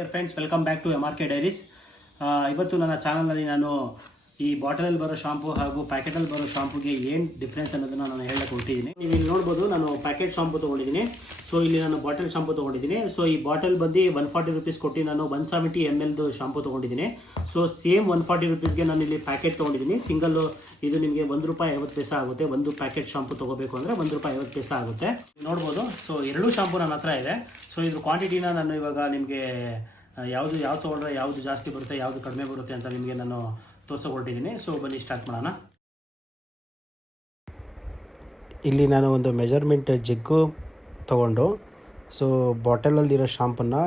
Dear friends, welcome back to MRK diaries. ಇವತ್ತು ನನ್ನ ಚಾನಲ್ನಲ್ಲಿ ನಾನು ಈ ಬಾಟಲಲ್ಲಿ ಬರೋ ಶಾಂಪು ಹಾಗೂ ಪ್ಯಾಕೆಟಲ್ಲಿ ಬರೋ ಶಾಂಪುಗೆ ಏನು ಡಿಫ್ರೆನ್ಸ್ ಅನ್ನೋದನ್ನು ನಾನು ಹೇಳಕ್ಕೆ ಹೊರಟಿದ್ದೀನಿ. ನೀವು ಇಲ್ಲಿ ನೋಡ್ಬೋದು, ನಾನು ಪ್ಯಾಕೆಟ್ ಶಾಂಪು ತೊಗೊಂಡಿದ್ದೀನಿ. ಸೊ ಇಲ್ಲಿ ನಾನು ಬಾಟಲ್ ಶಾಂಪು ತೊಗೊಂಡಿದ್ದೀನಿ. ಸೊ ಈ ಬಾಟಲ್ ಬಂದು 140 ರೂಪೀಸ್ ಕೊಟ್ಟು ನಾನು 170 ml ಶಾಂಪು ತೊಗೊಂಡಿದ್ದೀನಿ. ಸೊ ಸೇಮ್ 140 ರೂಪೀಸ್ಗೆ ನಾನು ಇಲ್ಲಿ ಪ್ಯಾಕೆಟ್ ತೊಗೊಂಡಿದ್ದೀನಿ. ಸಿಂಗಲ್ಲು ಇದು ನಿಮಗೆ ₹1.50 ಆಗುತ್ತೆ. ಒಂದು ಪ್ಯಾಕೆಟ್ ಶಾಂಪು ತೊಗೋಬೇಕು ಅಂದರೆ ₹1.50 ಆಗುತ್ತೆ. ನೋಡ್ಬೋದು. ಸೊ ಎರಡೂ ಶಾಂಪು ನನ್ನ ಹತ್ರ ಇದೆ. ಸೊ ಇದ್ರ ಕ್ವಾಂಟಿಟಿನ ನಾನು ಇವಾಗ ನಿಮಗೆ ಯಾವುದು ತೊಗೊಂಡ್ರೆ ಯಾವುದು ಜಾಸ್ತಿ ಬರುತ್ತೆ, ಯಾವುದು ಕಡಿಮೆ ಬರುತ್ತೆ ಅಂತ ನಿಮಗೆ ನಾನು ತೋರಿಸ್ಕೊಟ್ಟಿದ್ದೀನಿ. ಸೊ ಬನ್ನಿ ಸ್ಟಾರ್ಟ್ ಮಾಡೋಣ. ಇಲ್ಲಿ ನಾನು ಒಂದು ಮೆಜರ್ಮೆಂಟ್ ಜಗ್ಗು ತೊಗೊಂಡು ಸೊ ಬಾಟಲಲ್ಲಿರೋ ಶಾಂಪನ್ನ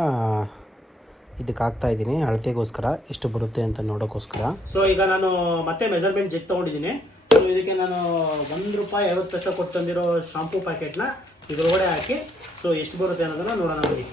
ಇದಕ್ಕೆ ಹಾಕ್ತಾಯಿದ್ದೀನಿ ಅಳತೆಗೋಸ್ಕರ, ಎಷ್ಟು ಬರುತ್ತೆ ಅಂತ ನೋಡೋಕ್ಕೋಸ್ಕರ. ಸೊ ಈಗ ನಾನು ಮತ್ತೆ ಮೆಜರ್ಮೆಂಟ್ ಜಗ್ ತೊಗೊಂಡಿದ್ದೀನಿ. ಸೊ ಇದಕ್ಕೆ ನಾನು ₹1.50 ಕೊಟ್ಟು ತಂದಿರೋ ಶಾಂಪೂ ಪ್ಯಾಕೆಟ್ನ ಇದರೊಳಗಡೆ ಹಾಕಿ ಸೊ ಎಷ್ಟು ಬರುತ್ತೆ ಅನ್ನೋದನ್ನು ನೋಡೋಣ ಬನ್ನಿ.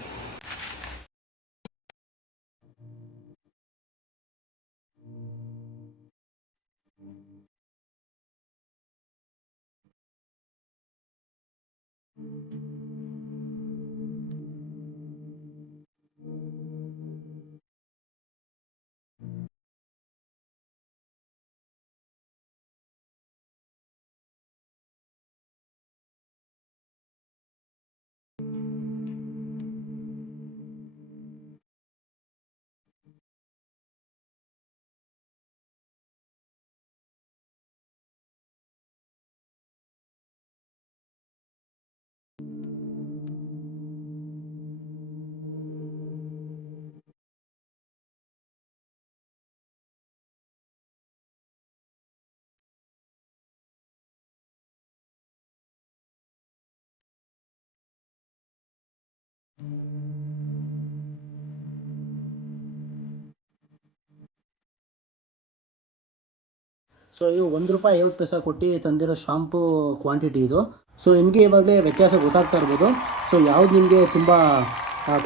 ಸೊ ಇದು ₹1.50 ಕೊಟ್ಟು ತಂದಿರೋ ಶಾಂಪೂ ಕ್ವಾಂಟಿಟಿ ಇದು. ಸೊ ನಿಮಗೆ ಇವಾಗಲೇ ವ್ಯತ್ಯಾಸ ಗೊತ್ತಾಗ್ತಾ ಇರ್ಬೋದು. ಸೊ ಯಾವ್ದು ನಿಮಗೆ ತುಂಬ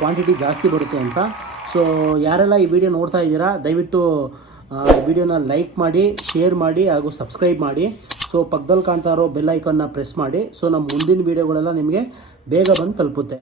ಕ್ವಾಂಟಿಟಿ ಜಾಸ್ತಿ ಬರುತ್ತೆ ಅಂತ. ಸೊ ಯಾರೆಲ್ಲ ಈ ವಿಡಿಯೋ ನೋಡ್ತಾ ಇದ್ದೀರಾ, ದಯವಿಟ್ಟು ವಿಡಿಯೋನ ಲೈಕ್ ಮಾಡಿ, ಶೇರ್ ಮಾಡಿ ಹಾಗೂ ಸಬ್ಸ್ಕ್ರೈಬ್ ಮಾಡಿ. ಸೊ ಪಕ್ಕದಲ್ಲಿ ಕಾಣ್ತಾ ಇರೋ ಬೆಲ್ ಐಕಾನ್ನ ಪ್ರೆಸ್ ಮಾಡಿ. ಸೊ ನಮ್ಮ ಮುಂದಿನ ವೀಡಿಯೋಗಳೆಲ್ಲ ನಿಮಗೆ ಬೇಗ ಬಂದು ತಲುಪುತ್ತೆ.